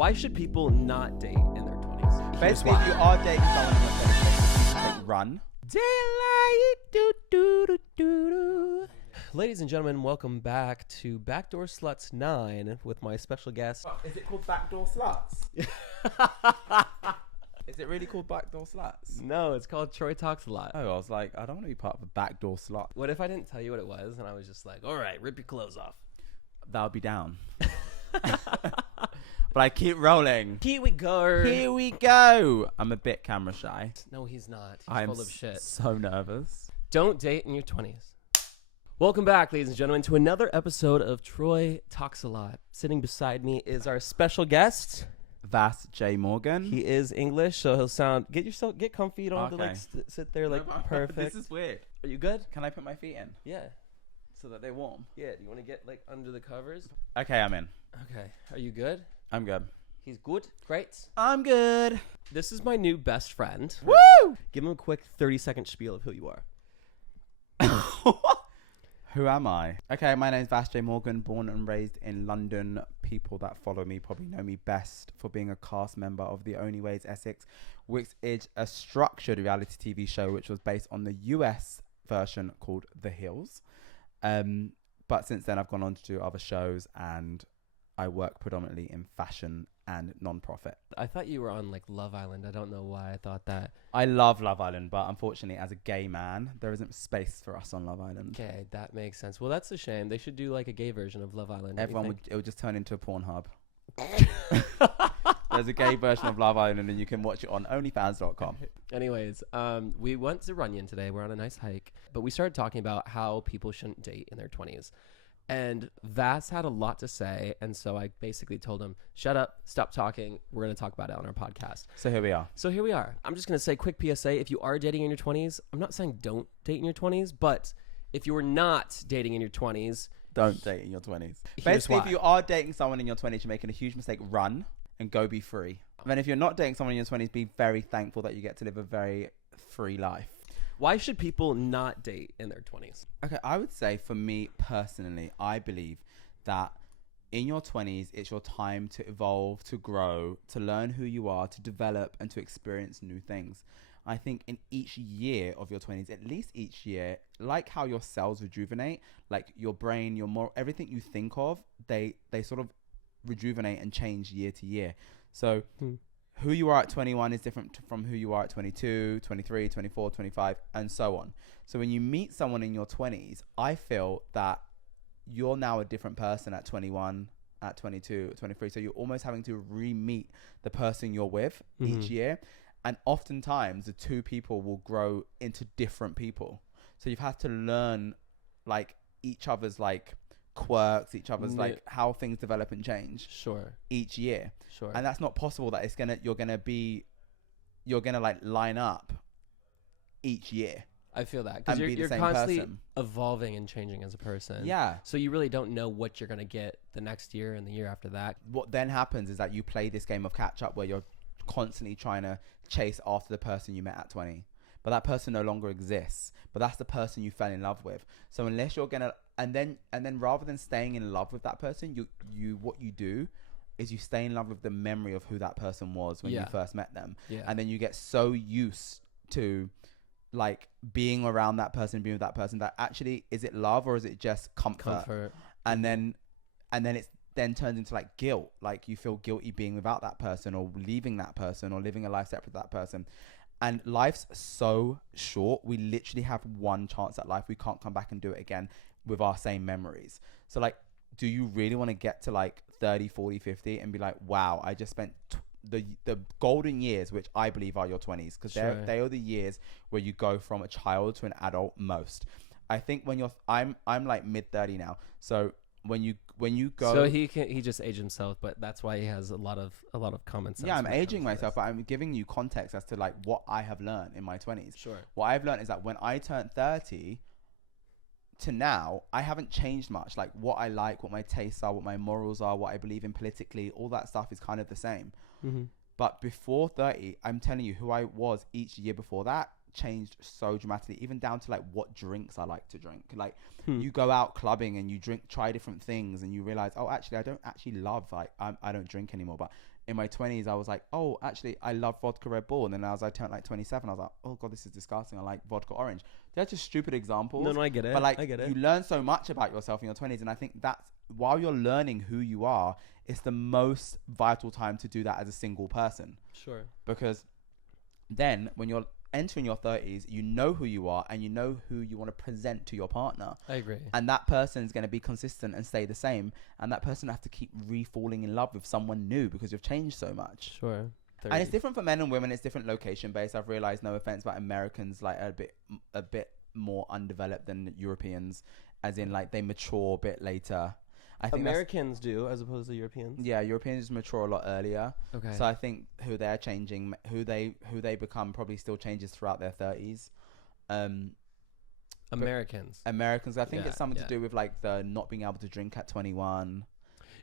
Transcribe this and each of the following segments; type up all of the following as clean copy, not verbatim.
Why should people not date in their 20s? Basically, if you are dating someone in your 20s, like run. Daylight, do, do, do, do, do. Ladies and gentlemen, welcome back to Backdoor Sluts 9 with my special guest. Is it called Backdoor Sluts? Is it really called Backdoor Sluts? No, it's called Troy Talks a Lot. Oh, I was like, I don't want to be part of a Backdoor Slut. What if I didn't tell you what it was and I was just like, all right, rip your clothes off. That would be down. But I keep rolling. Here we go. Here we go. I'm a bit camera shy. No, he's not. He's I'm full of shit. so nervous. Don't date in your 20s. Welcome back, ladies and gentlemen, to another episode of Troy Talks a Lot. Sitting beside me is our special guest, Vas J Morgan. He is English, so he'll sound. Get comfy. You don't have to like Okay. sit there like perfect. This is weird. Are you good? Can I put my feet in Yeah. so that they're warm? Yeah. Do you want to get like under the covers? Okay, I'm in. Okay. Are you good? I'm good. He's good. Great. I'm good. This is my new best friend. Woo! Give him a quick 30-second spiel of who you are. Who am I? Okay, my name's Vas J Morgan, born and raised in London. People that follow me probably know me best for being a cast member of The Only Way is Essex, which is a structured reality TV show which was based on the US version called The Hills. But since then I've gone on to do other shows and I work predominantly in fashion and non-profit. I thought you were on like Love Island. I don't know why I thought that. I love Love Island, but unfortunately as a gay man, there isn't space for us on Love Island. Okay, that makes sense. Well, that's a shame. They should do like a gay version of Love Island. It would just turn into a Pornhub. There's a gay version of Love Island and you can watch it on onlyfans.com. Anyways, we went to Runyon today. We're on a nice hike, but we started talking about how people shouldn't date in their 20s. And Vas had a lot to say, and so I basically told him, shut up, stop talking. We're going to talk about it on our podcast. So here we are. I'm just going to say quick PSA. If you are dating in your 20s, I'm not saying don't date in your 20s, but if you are not dating in your 20s, Don't date in your 20s. Here's Basically, why. if you are dating someone in your 20s, you're making a huge mistake, run and go be free. And then if you're not dating someone in your 20s, be very thankful that you get to live a very free life. why should people not date in their 20s? Okay, I would say for me personally, I believe that in your 20s, it's your time to evolve, to grow, to learn who you are, to develop and to experience new things. I think in each year of your 20s, at least each year, like how your cells rejuvenate, like your brain, everything you think of, they sort of rejuvenate and change year to year. So who you are at 21 is different from who you are at 22, 23, 24, 25, and so on. So when you meet someone in your 20s, I feel that you're now a different person at 21, at 22, 23. So you're almost having to re-meet the person you're with each year. And oftentimes the two people will grow into different people. So you've had to learn like each other's like quirks, each other's like how things develop and change each year. And that's not possible that you're gonna like line up each year. I feel that because you're constantly evolving and changing as a person. Yeah. So you really don't know what you're going to get the next year and the year after that. What then happens is that you play this game of catch up where you're constantly trying to chase after the person you met at 20. But that person no longer exists. But that's the person you fell in love with. So unless you're going to, and then rather than staying in love with that person, what you do is you stay in love with the memory of who that person was when you first met them. Yeah. And then you get so used to like being around that person, being with that person, that actually, is it love or is it just comfort? And then it's then turns into like guilt. Like you feel guilty being without that person or leaving that person or living a life separate from that person. And life's so short. We literally have one chance at life. We can't come back and do it again with our same memories. So like, do you really want to get to like 30, 40, 50 and be like, wow, I just spent the golden years, which I believe are your 20s, because they are the years where you go from a child to an adult most. I think when I'm like mid 30 now. So when you go, so he just aged himself, but that's why he has a lot of common sense. Yeah, I'm aging myself, but I'm giving you context as to like what I have learned in my 20s. Sure. What I've learned is that when I turned 30 to now, I haven't changed much. Like what I like, what my tastes are, what my morals are, what I believe in politically, all that stuff is kind of the same. But before 30, I'm telling you who I was each year before that changed so dramatically, even down to like what drinks I like to drink. Like you go out clubbing and you try different things, and you realize, oh, actually, I don't actually love, like, I don't drink anymore. But in my 20s, I was like, oh, actually, I love vodka Red Bull. And then as I turned like 27, I was like, oh God, this is disgusting. I like vodka orange. They're just stupid examples. No, I get it. But like, I get it. you learn so much about yourself in your 20s. And I think that's, while you're learning who you are, it's the most vital time to do that as a single person. Sure. Because then when you're entering your 30s, you know who you are and you know who you want to present to your partner. I agree. And that person is going to be consistent and stay the same. And that person have to keep falling in love with someone new because you've changed so much. Sure. 30. And it's different for men and women. It's different location based. I've realized, no offense, but Americans like are a bit more undeveloped than Europeans, as in like they mature a bit later. I think Americans do, as opposed to Europeans. Yeah, Europeans mature a lot earlier. Okay. So I think who they're changing, who they become, probably still changes throughout their 30s. Americans, I think it's something to do with like the not being able to drink at 21.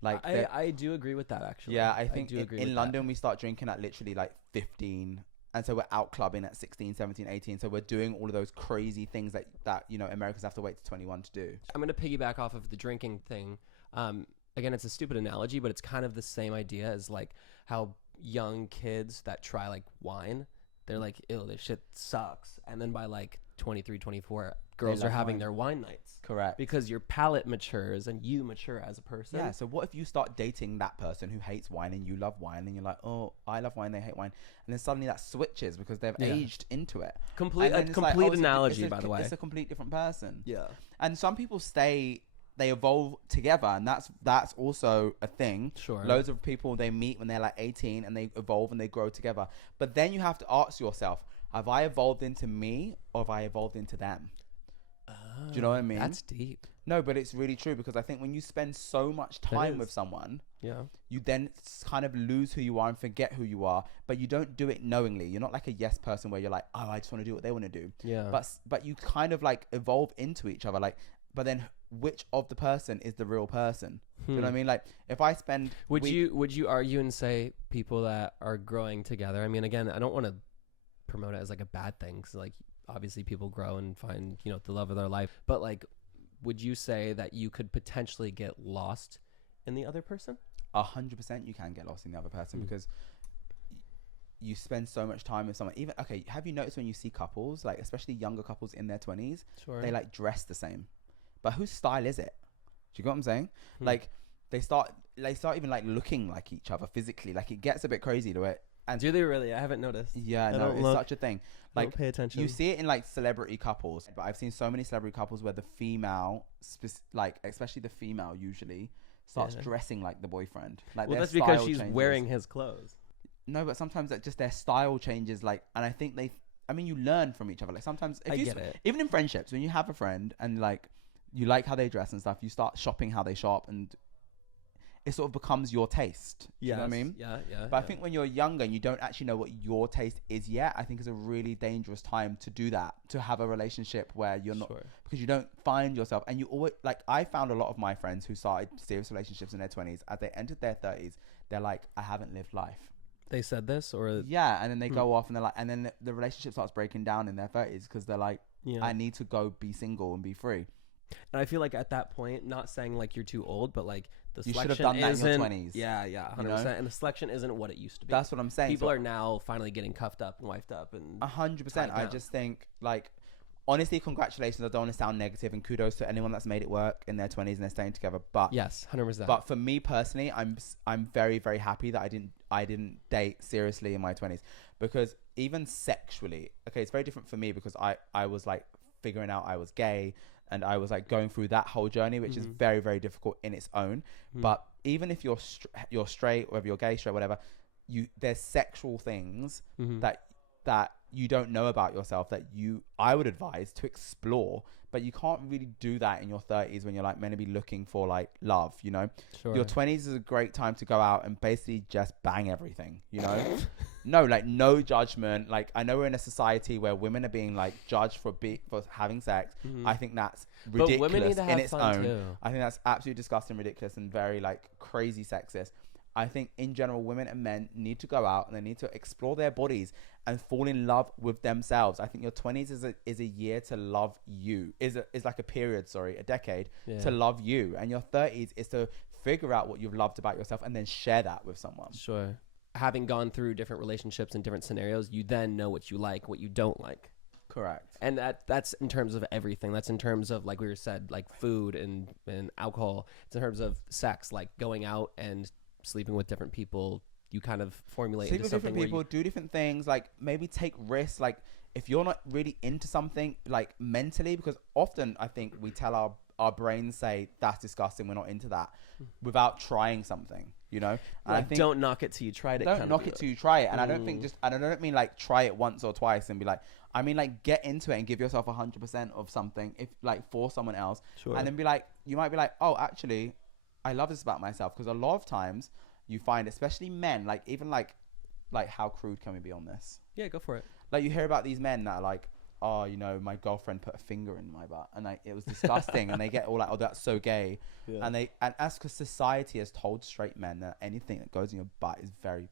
Like I do agree with that, actually. Yeah, I think in London that. we start drinking at literally like 15. And so we're out clubbing at 16, 17, 18. So we're doing all of those crazy things that you know, Americans have to wait to 21 to do. I'm going to piggyback off of the drinking thing. Again, it's a stupid analogy, but it's kind of the same idea as like how young kids that try like wine, they're like, ew, this shit sucks. And then by like 23, 24, girls are having their wine nights. Correct. Because your palate matures and you mature as a person. Yeah, so what if you start dating that person who hates wine and you love wine, and you're like, oh, I love wine, they hate wine. And then suddenly that switches because they've aged into it. Complete analogy, by the way. It's a complete different person. Yeah. And some people they evolve together, and that's also a thing. Sure. Loads of people, they meet when they're like 18 and they evolve and they grow together. But then you have to ask yourself, have I evolved into me or have I evolved into them? Do you know what I mean? That's deep. No, but it's really true, because I think when you spend so much time with someone, you then kind of lose who you are and forget who you are, but you don't do it knowingly. You're not like a yes person where you're like, oh, I just want to do what they want to do. Yeah. But you kind of like evolve into each other. Like, but then which of the person is the real person? Do you know what I mean? Like, if I spend would you argue and say people that are growing together, I mean, again, I don't want to promote it as like a bad thing, because like obviously people grow and find, you know, the love of their life, but like, would you say that you could potentially get lost in the other person? 100% you can get lost in the other person, because you spend so much time with someone. Even, okay, have you noticed when you see couples, like especially younger couples in their 20s, they like dress the same, but whose style is it? Do you get what I'm saying? Like they start even like looking like each other physically. Like it gets a bit crazy to it. And do they really? I haven't noticed. Yeah, no, it's such a thing. Like, pay attention. You see it in like celebrity couples, but I've seen so many celebrity couples where the female, like especially the female, usually starts dressing like the boyfriend. Like, well, that's because she's wearing his clothes. No, but sometimes that just their style changes. Like, and I think you learn from each other. Like sometimes, even in friendships, when you have a friend and like you like how they dress and stuff, you start shopping how they shop, and it sort of becomes your taste. You know what I mean? Yeah. But I think when you're younger and you don't actually know what your taste is yet, I think it's a really dangerous time to do that, to have a relationship where you're not, because you don't find yourself. And you always, like, I found a lot of my friends who started serious relationships in their 20s, as they entered their 30s, they're like, I haven't lived life. They said this, or? Yeah, and then they go off and they're like, and then the relationship starts breaking down in their 30s because they're like, I need to go be single and be free. And I feel like at that point, not saying like you're too old, but like the you selection should have done that in your 20s. Yeah, 100%. You know? And the selection isn't what it used to be. That's what I'm saying. People are now finally getting cuffed up and wifed up, and 100%. I just think, like, honestly, congratulations. I don't want to sound negative, and kudos to anyone that's made it work in their 20s and they're staying together. But yes, 100%. But for me personally, I'm very, very happy that I didn't date seriously in my 20s, because even sexually, okay, it's very different for me because I was like figuring out I was gay. And I was like going through that whole journey, which is very, very difficult in its own. But even if you're straight, whether you're gay, straight, whatever, there's sexual things that you don't know about yourself that I would advise to explore. But you can't really do that in your 30s when you're like meant to be looking for like love, you know? Sure. Your 20s is a great time to go out and basically just bang everything, you know? No, like no judgment. Like I know we're in a society where women are being like judged for having sex. I think that's ridiculous, but women need to have in its own. Too. I think that's absolutely disgusting, ridiculous, and very like crazy sexist. I think in general, women and men need to go out and they need to explore their bodies and fall in love with themselves. I think your 20s is a year to love you. Is like a period, a decade to love you. And your 30s is to figure out what you've loved about yourself and then share that with someone. Sure. Having gone through different relationships and different scenarios, you then know what you like, what you don't like. Correct. And that's in terms of everything. That's in terms of, like we were said, like food and alcohol. It's in terms of sex, like going out and sleeping with different people. You kind of formulate sleep into with something different people, do different things, like maybe take risks. Like if you're not really into something, like mentally, because often I think we tell our brains say that's disgusting, we're not into that, without trying something, you know. And like, I think don't knock it till you tried it. Don't knock it till you try it. And I don't think I don't mean like try it once or twice and be like, I mean like get into it and give yourself 100% of something, if like for someone else. Sure. And then be like, you might be like, oh, actually I love this about myself. Because a lot of times you find, especially men, like even like how crude can we be on this? Yeah, go for it. Like you hear about these men that are like, oh, you know, my girlfriend put a finger in my butt and it was disgusting. And they get all like, oh, that's so gay. Yeah. And as because society has told straight men that anything that goes in your butt is very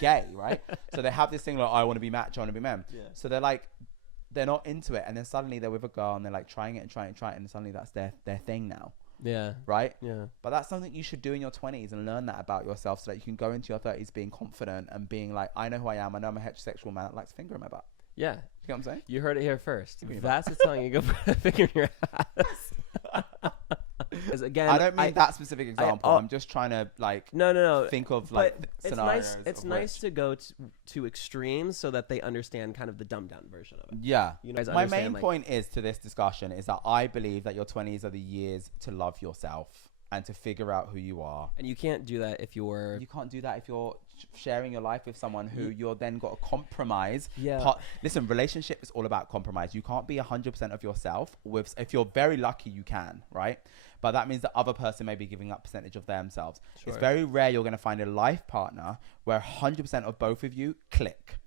gay, right? So they have this thing like, I want to be macho, I want to be men. Yeah. So they're like, they're not into it. And then suddenly they're with a girl and they're like trying it. And suddenly that's their thing now. Yeah. Right? Yeah. But that's something you should do in your 20s and learn that about yourself so that you can go into your 30s being confident and being like, I know who I am. I know I'm a heterosexual man that likes finger in my butt. Yeah. You know what I'm saying? You heard it here first. Vas is telling you go put a finger in your ass. Again, I don't mean that specific example. I'm just trying to like no think of like scenarios. It's nice to go to extremes so that they understand kind of the dumbed down version of it. Yeah. You guys my main point is to this discussion is that I believe that your 20s are the years to love yourself and to figure out who you are. And you can't do that if you're... You can't do that if you're sharing your life with someone who you're then got to compromise. Yeah. Listen, relationship is all about compromise. You can't be 100% of yourself. If you're very lucky, you can, right? But that means the other person may be giving up percentage of themselves. Sure. It's very rare you're going to find a life partner where 100% of both of you click.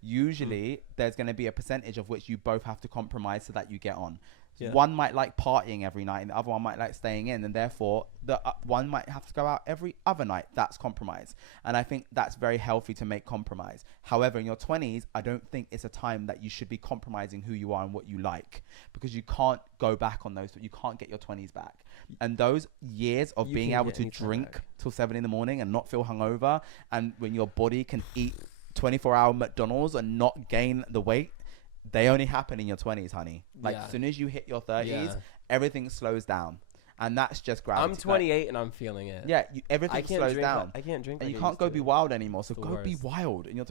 Usually, there's going to be a percentage of which you both have to compromise so that you get on. Yeah. One might like partying every night and the other one might like staying in, and therefore the one might have to go out every other night. That's compromise. And I think that's very healthy to make compromise. However, in your 20s, I don't think it's a time that you should be compromising who you are and what you like, because you can't go back on those. You can't get your 20s back. And those years of being able to drink till 7 a.m. and not feel hungover, and when your body can eat 24-hour McDonald's and not gain the weight, they only happen in your 20s, honey. Like, as soon as you hit your 30s, everything slows down. And that's just gravity. I'm 28 and I'm feeling it. Yeah, everything slows down. I can't drink. And you can't go be wild anymore. So go be wild. And you're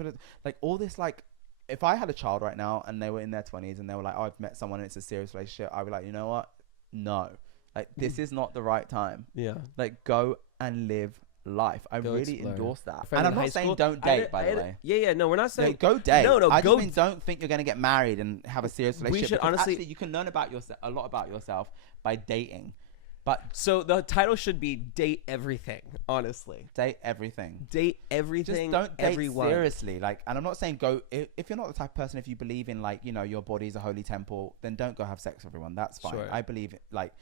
like all this, like, if I had a child right now and they were in their 20s and they were like, oh, I've met someone and it's a serious relationship, I'd be like, you know what? No. Like, this is not the right time. Yeah. Like, go and live life. I really endorse that. And I'm not saying don't date, by the way. Yeah, no, we're not saying go date. No, I just mean don't think you're going to get married and have a serious relationship. We should honestly, actually, you can learn about a lot about yourself by dating. But so the title should be Date Everything. Honestly, date everything. Date everything. Just don't date everyone. Seriously. Like, and I'm not saying go if you're not the type of person, if you believe in like, you know, your body's a holy temple, then don't go have sex with everyone. That's fine. Sure. I believe like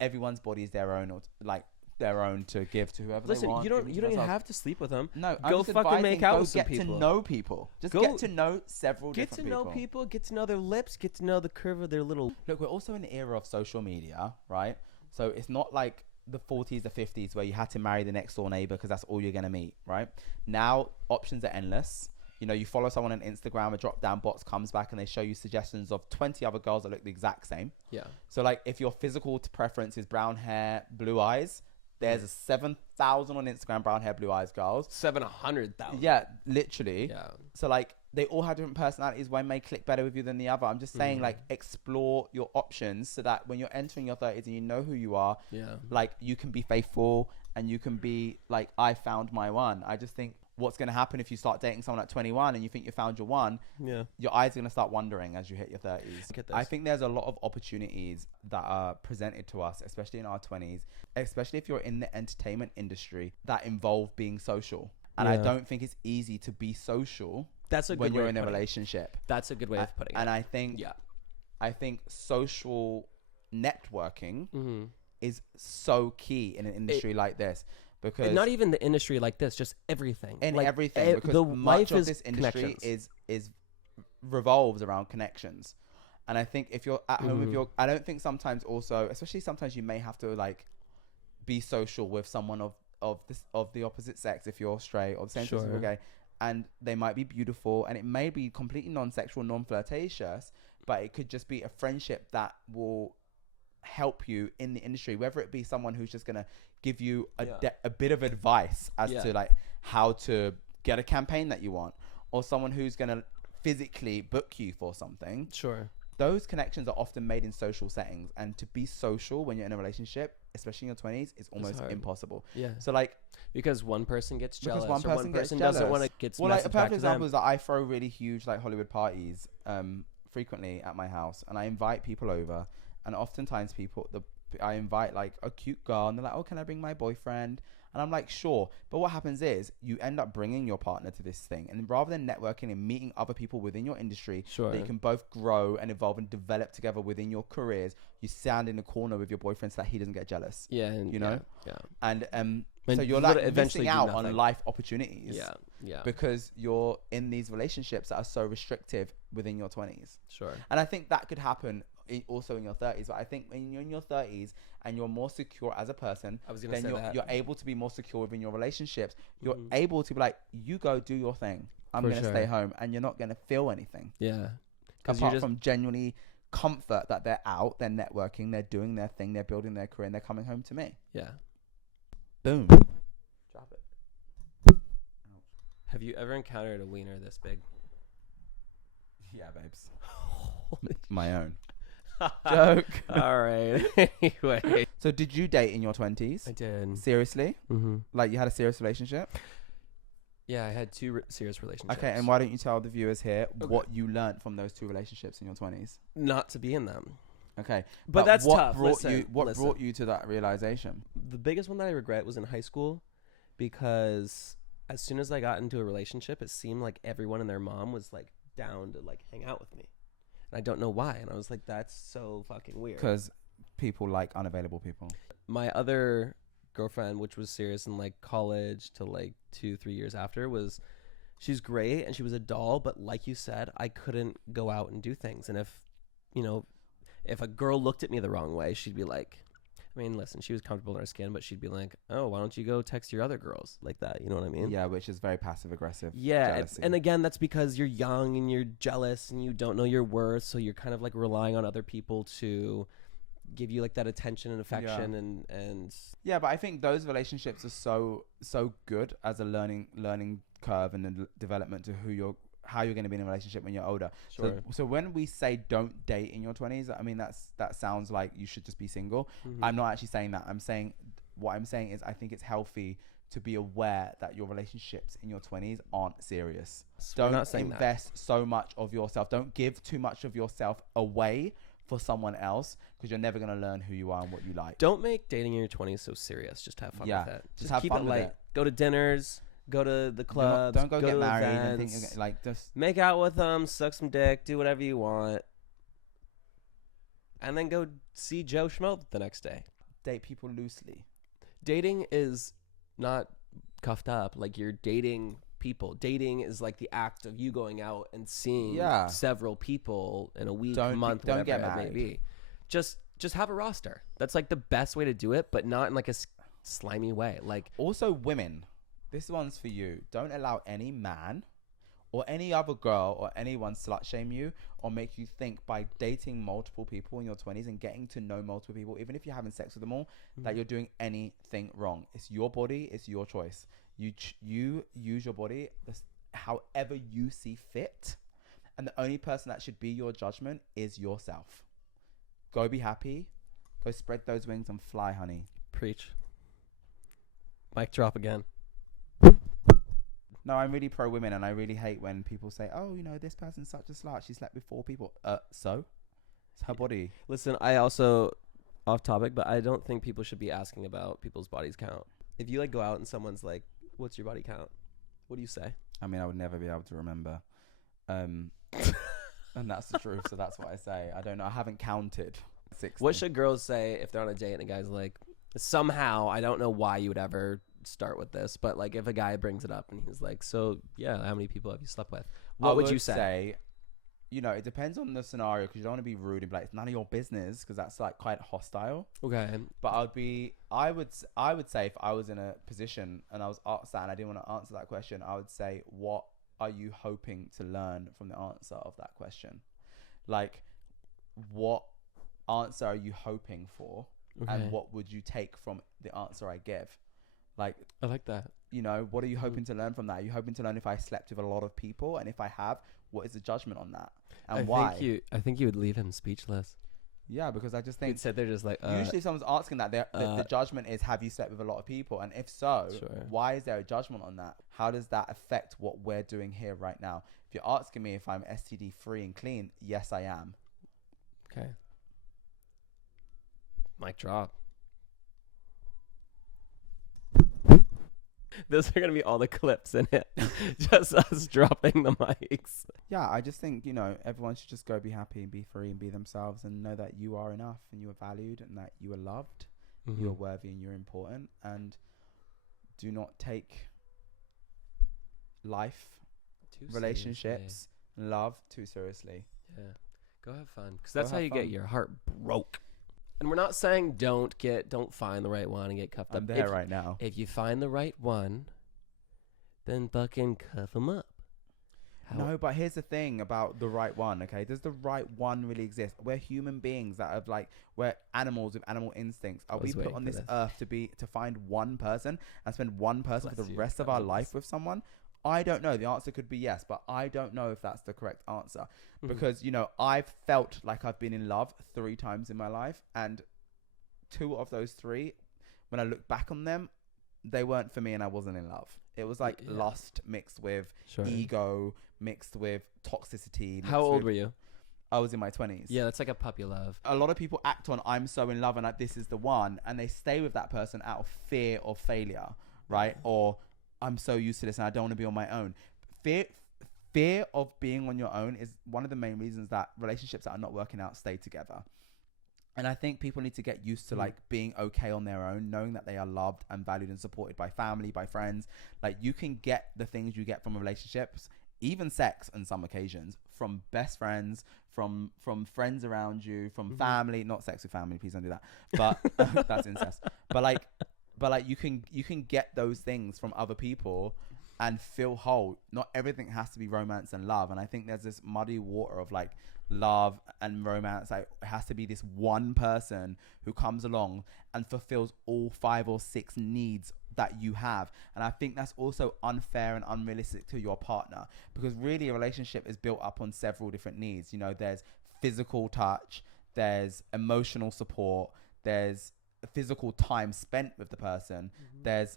everyone's body is their own, or like their own to give to whoever they want. You don't even have to sleep with them. No, go fucking make out with some people. Get to know people. Just get to know several different people. Get to know people. Get to know their lips. Get to know the curve of their little... Look, we're also in the era of social media, right? So it's not like the 40s or 50s where you had to marry the next door neighbor because that's all you're going to meet, right? Now, options are endless. You know, you follow someone on Instagram, a drop-down box comes back and they show you suggestions of 20 other girls that look the exact same. Yeah. So, like, if your physical preference is brown hair, blue eyes... There's a 7,000 on Instagram, brown hair, blue eyes girls. 700,000. Yeah, literally. Yeah. So like they all have different personalities. One may click better with you than the other. I'm just saying like explore your options so that when you're entering your 30s and you know who you are, like you can be faithful and you can be like, I found my one. I just think what's going to happen if you start dating someone at 21 and you think you found your one, your eyes are going to start wandering as you hit your 30s. I think there's a lot of opportunities that are presented to us, especially in our 20s, especially if you're in the entertainment industry, that involve being social. And I don't think it's easy to be social when you're in a relationship. That's a good way of putting it. And I think social networking is so key in an industry like this. because And not even the industry like this, just everything. in like, everything, because the much life of is this industry connections. is revolves around connections. And I think if you're at home with your, I don't think sometimes also, especially sometimes you may have to like be social with someone of the opposite sex if you're straight, or the same sex if you're gay, and they might be beautiful, and it may be completely non-sexual, non-flirtatious, but it could just be a friendship that will help you in the industry, whether it be someone who's just gonna give you a bit of advice as to like how to get a campaign that you want, or someone who's gonna physically book you for something. Sure. Those connections are often made in social settings, and to be social when you're in a relationship, especially in your 20s, is almost impossible. Yeah. So like, because one person gets jealous, because one person doesn't gets want to get well, like a messaged back perfect to example them. is that I throw really huge like Hollywood parties frequently at my house, and I invite people over, and oftentimes I invite like a cute girl, and they're like, oh, can I bring my boyfriend? And I'm like, sure. But what happens is you end up bringing your partner to this thing, and rather than networking and meeting other people within your industry that you can both grow and evolve and develop together within your careers, you stand in the corner with your boyfriend so that he doesn't get jealous. Yeah. And, you know? Yeah. And And so you're you like gotta eventually missing do out on nothing. life opportunities. Yeah. Yeah. Because you're in these relationships that are so restrictive within your 20s. Sure. And I think that could happen also in your 30s. But I think when you're in your 30s and you're more secure as a person, then you're able to be more secure within your relationships. You're able to be like, you go do your thing. I'm going to stay home, and you're not going to feel anything. Yeah. Apart from genuinely comfort that they're out, they're networking, they're doing their thing, they're building their career, and they're coming home to me. Yeah. Boom. Drop it. Have you ever encountered a wiener this big? Yeah, babes. My own. Joke. All right. Anyway. So did you date in your 20s? I did. Seriously? Mm-hmm. Like you had a serious relationship? Yeah, I had two serious relationships. Okay, and why don't you tell the viewers here what you learned from those two relationships in your 20s? Not to be in them. Okay. But that's what tough. Brought what brought you to that realization? The biggest one that I regret was in high school, because as soon as I got into a relationship, it seemed like everyone and their mom was like down to like hang out with me. And I don't know why. And I was like, that's so fucking weird. Because people like unavailable people. My other girlfriend, which was serious in like college to like 2-3 years after, she's great and she was a doll, but like you said, I couldn't go out and do things. And if a girl looked at me the wrong way, she'd be like, I mean, listen, she was comfortable in her skin, but she'd be like, oh, why don't you go text your other girls like that? You know what I mean? Yeah, which is very passive aggressive. Yeah. And again, that's because you're young and you're jealous and you don't know your worth. So you're kind of like relying on other people to give you like that attention and affection. And yeah, but I think those relationships are so good as a learning curve and the development to how you're going to be in a relationship when you're older. Sure. So when we say don't date in your 20s, I mean that sounds like you should just be single. Mm-hmm. I'm not actually saying that. What I'm saying is I think it's healthy to be aware that your relationships in your 20s aren't serious. Don't invest so much of yourself. Don't give too much of yourself away for someone else, because you're never going to learn who you are and what you like. Don't make dating in your 20s so serious. Just have fun with it. Just have keep fun it with light. it. Go to dinners. Go to the clubs. Don't go get to married events, and think like just make out with them, suck some dick, do whatever you want, and then go see Joe Schmo the next day. Date people loosely. Dating is not cuffed up. Like, you're dating people. Dating is like the act of you going out and seeing several people in a week, month, whatever get it may be. Just have a roster. That's like the best way to do it, but not in like a slimy way. Like, also women. This one's for you. Don't allow any man or any other girl or anyone slut shame you or make you think by dating multiple people in your 20s and getting to know multiple people, even if you're having sex with them all, that you're doing anything wrong. It's your body. It's your choice. You use your body however you see fit. And the only person that should be your judgment is yourself. Go be happy. Go spread those wings and fly, honey. Preach. Mic drop again. No, I'm really pro women, and I really hate when people say, oh, this person's such a slut. She slept with 4 people. So? It's her body. Listen, I also, off topic, but I don't think people should be asking about people's bodies count. If you like go out and someone's like, what's your body count? What do you say? I mean, I would never be able to remember. And that's the truth, so that's what I say. I don't know. I haven't counted. 60. What should girls say if they're on a date and a guy's like, somehow, I don't know why you would ever start with this, but like if a guy brings it up and he's like, so yeah, how many people have you slept with? What would you say? You know, it depends on the scenario because you don't want to be rude and be like, it's none of your business because that's like quite hostile. Okay. But I would say if I was in a position and I was asked that and I didn't want to answer that question, I would say, what are you hoping to learn from the answer of that question? Like, what answer are you hoping for? Okay. And what would you take from the answer I give? Like, I like that. You know, what are you hoping to learn from that? Are you hoping to learn if I slept with a lot of people? And if I have, what is the judgment on that? And why? I think you would leave him speechless. Yeah, because I just think... You'd sit there just like... usually if someone's asking that, the judgment is, have you slept with a lot of people? And if so, why is there a judgment on that? How does that affect what we're doing here right now? If you're asking me if I'm STD free and clean, yes, I am. Okay. Mic drop. Those are going to be all the clips in it. Just us dropping the mics. Yeah, I just think, you know, everyone should just go be happy and be free and be themselves and know that you are enough and you are valued and that you are loved, you are worthy and you're important. And do not take life, relationships, love too seriously. Yeah. Go have fun. Because that's how you get your heart broke. And we're not saying don't find the right one and get cuffed up. I'm there right now. If you find the right one, then fucking cuff them up. No, but here's the thing about the right one, okay? Does the right one really exist? We're human beings that have we're animals with animal instincts. Are we put on this earth to find one person and spend one person for the rest of our life with someone? I don't know. The answer could be yes, but I don't know if that's the correct answer. Because, you know, I've felt like I've been in love 3 times in my life. And 2 of those 3, when I look back on them, they weren't for me and I wasn't in love. It was like lust mixed with ego, mixed with toxicity. How old were you? I was in my 20s. Yeah, that's like a puppy love. A lot of people act on I'm so in love and this is the one. And they stay with that person out of fear of failure, right? Or I'm so used to this and I don't want to be on my own. Fear of being on your own is one of the main reasons that relationships that are not working out stay together. And I think people need to get used to like being okay on their own, knowing that they are loved and valued and supported by family, by friends. Like you can get the things you get from relationships, even sex on some occasions, from best friends, from friends around you, from family, not sex with family, please don't do that. But that's incest. But like you can get those things from other people and feel whole. Not everything has to be romance and love. And I think there's this muddy water of like love and romance. Like it has to be this one person who comes along and fulfills all 5 or 6 needs that you have. And I think that's also unfair and unrealistic to your partner, because really a relationship is built up on several different needs. You know, there's physical touch, there's emotional support, there's physical time spent with the person, there's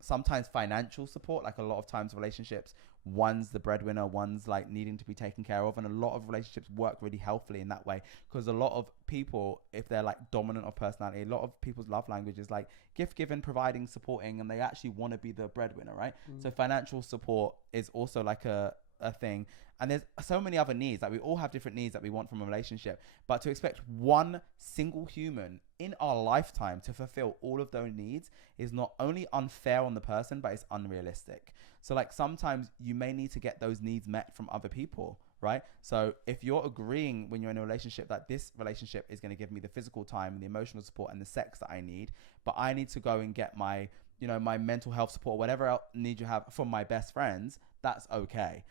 sometimes financial support. Like a lot of times relationships, one's the breadwinner, one's like needing to be taken care of, and a lot of relationships work really healthily in that way, because a lot of people, if they're like dominant of personality, a lot of people's love language is like gift giving, providing, supporting, and they actually want to be the breadwinner, right? So financial support is also like a thing. And there's so many other needs. Like we all have different needs that we want from a relationship, but to expect one single human in our lifetime to fulfill all of those needs is not only unfair on the person, but it's unrealistic. So like sometimes you may need to get those needs met from other people, right? So if you're agreeing when you're in a relationship that this relationship is going to give me the physical time and the emotional support and the sex that I need, but I need to go and get my, you know, my mental health support, whatever else need you have from my best friends, that's okay.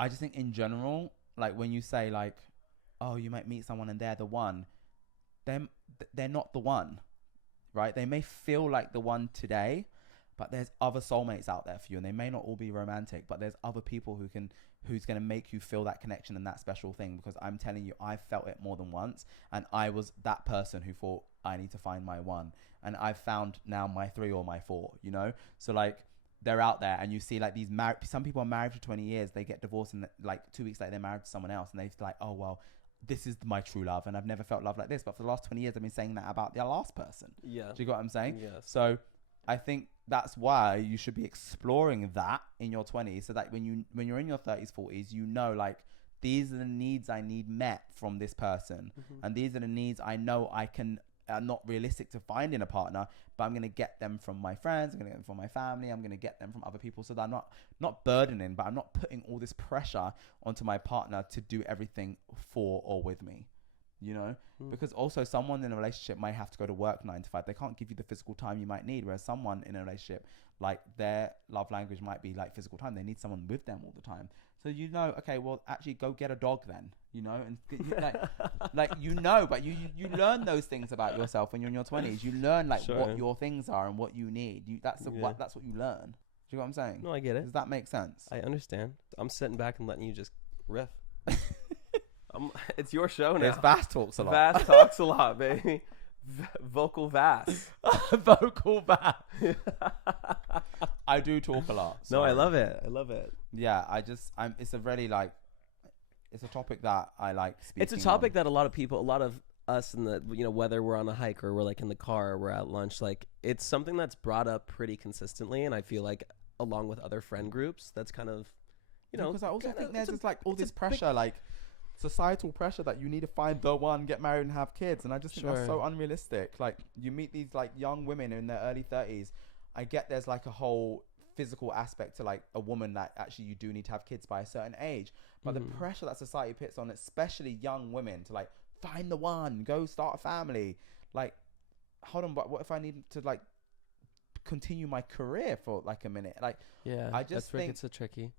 I just think in general, like when you say like, oh, you might meet someone and they're the one, they're not the one, right? They may feel like the one today, but there's other soulmates out there for you, and they may not all be romantic, but there's other people who's going to make you feel that connection and that special thing. Because I'm telling you, I felt it more than once, and I was that person who thought I need to find my one, and I've found now my 3 or my 4, you know? So like, they're out there, and you see like these some people are married for 20 years, they get divorced, and like 2 weeks later they're married to someone else, and they're like, oh well, this is my true love, and I've never felt love like this. But for the last 20 years I've been saying that about their last person. Yeah. Do you get what I'm saying? Yes. So I think that's why you should be exploring that in your 20s, so that when you're in your 30s, 40s, you know, like, these are the needs I need met from this person, and these are the needs I know I can are not realistic to find in a partner, but I'm going to get them from my friends, I'm going to get them from my family, I'm going to get them from other people, so that I'm not burdening, but I'm not putting all this pressure onto my partner to do everything for or with me, you know? Because also someone in a relationship might have to go to work 9 to 5. They can't give you the physical time you might need, whereas someone in a relationship, like their love language might be like physical time. They need someone with them all the time. So, you know, okay, well, actually go get a dog then, you know, and like, you know, but you learn those things about yourself when you're in your 20s. You learn like what your things are and what you need. That's what you learn. Do you know what I'm saying? No, I get it. Does that make sense? I understand. I'm sitting back and letting you just riff. It's your show now. It's Vas talks a lot. Vas talks a lot, baby. Vocal Vas. Vocal Vas. I do talk a lot. No, I love it. I love it. Yeah, it's a really like, it's a topic that I like speaking It's a topic that a lot of us in the, you know, whether we're on a hike or we're like in the car or we're at lunch, like it's something that's brought up pretty consistently. And I feel like along with other friend groups, that's kind of, you know. Because I also think there's just like all this pressure, like societal pressure that you need to find the one, get married and have kids. And I just think that's so unrealistic. Like you meet these like young women in their early 30s. I get there's like a whole physical aspect to like a woman that actually you do need to have kids by a certain age, but the pressure that society puts on especially young women to like find the one, go start a family, like hold on, but what if I need to like continue my career for like a minute? Like, yeah, I just think it's so tricky.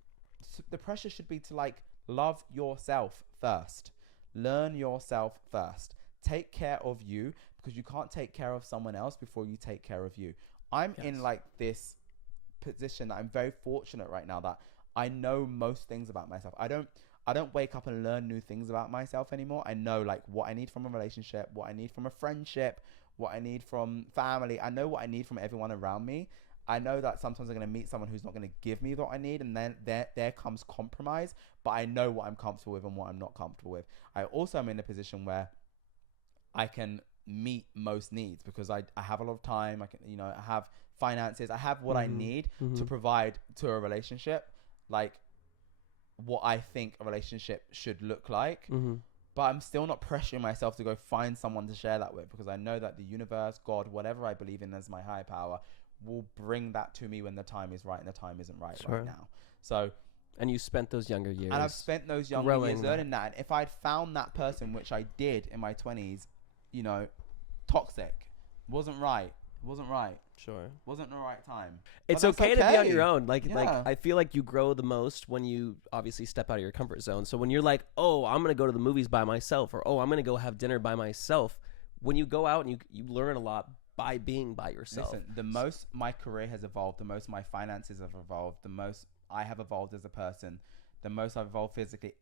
The pressure should be to like love yourself first, learn yourself first, take care of you, because you can't take care of someone else before you take care of you. I'm in like this position that I'm very fortunate right now that I know most things about myself. I don't wake up and learn new things about myself anymore. I know like what I need from a relationship, what I need from a friendship, what I need from family. I know what I need from everyone around me. I know that sometimes I'm going to meet someone who's not going to give me what I need, and then there comes compromise, but I know what I'm comfortable with and what I'm not comfortable with. I also am in a position where I can meet most needs because I have a lot of time. I can, you know, I have finances. I have what I need to provide to a relationship, like what I think a relationship should look like. But I'm still not pressuring myself to go find someone to share that with, because I know that the universe, God, whatever I believe in as my higher power, will bring that to me when the time is right, and the time isn't right right now. So, and you spent those younger years. And I've spent those younger years learning that. And if I'd found that person, which I did in my 20s, you know, toxic, wasn't right. Sure. Wasn't the right time. It's okay to be on your own. Like I feel like you grow the most when you obviously step out of your comfort zone. So when you're like, oh, I'm going to go to the movies by myself, or oh, I'm going to go have dinner by myself. When you go out and you learn a lot by being by yourself. Listen, the most my career has evolved, the most my finances have evolved, the most I have evolved as a person, the most I've evolved physically,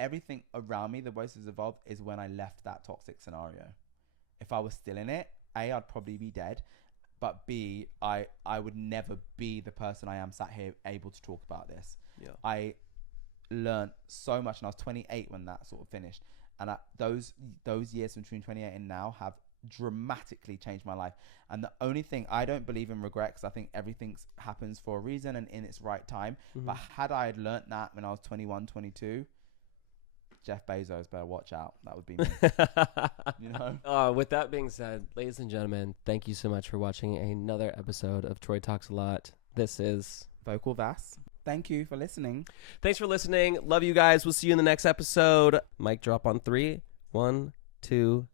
everything around me, the most has evolved is when I left that toxic scenario. If I was still in it, A, I'd probably be dead, but B, I would never be the person I am sat here able to talk about this. Yeah. I learned so much, and I was 28 when that sort of finished, and those years between 28 and now have dramatically changed my life. And the only thing, I don't believe in regret, because I think everything happens for a reason and in its right time. But had I learnt that when I was 21, 22, Jeff Bezos better watch out. That would be me. You know? With that being said, ladies and gentlemen, thank you so much for watching another episode of Troy Talks a Lot. This is Vocal Vas. Thank you for listening. Thanks for listening. Love you guys. We'll see you in the next episode. Mic drop on 3. 1, 2,